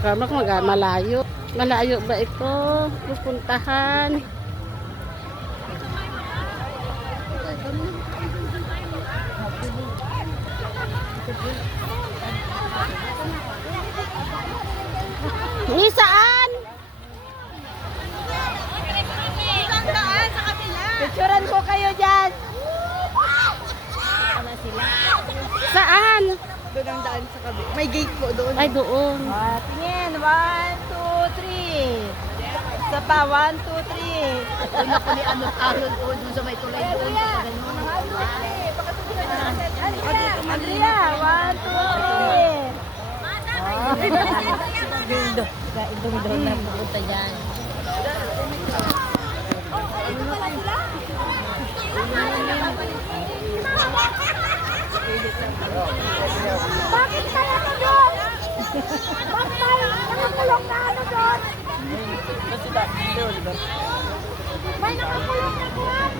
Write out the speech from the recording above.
Kakarmak, malayo. Malayo ba ito? Pupuntahan. Ni saan? Isang daan sa kabila. Picturean ko kayo dyan. Saan? Doon ang daan sa kabila. May gate po doon. Ay, doon. Tingin. 1, 2, 3. Isa pa. 1, 2, 3. Doon ako ni Anod po doon sa may tulay doon. Andrea, 1, 2, 3. Dumi-dumi na pupunta dyan. Bakit kaya na doon? Bakit tayo nakakulong na ano doon? May nakakulong na doon.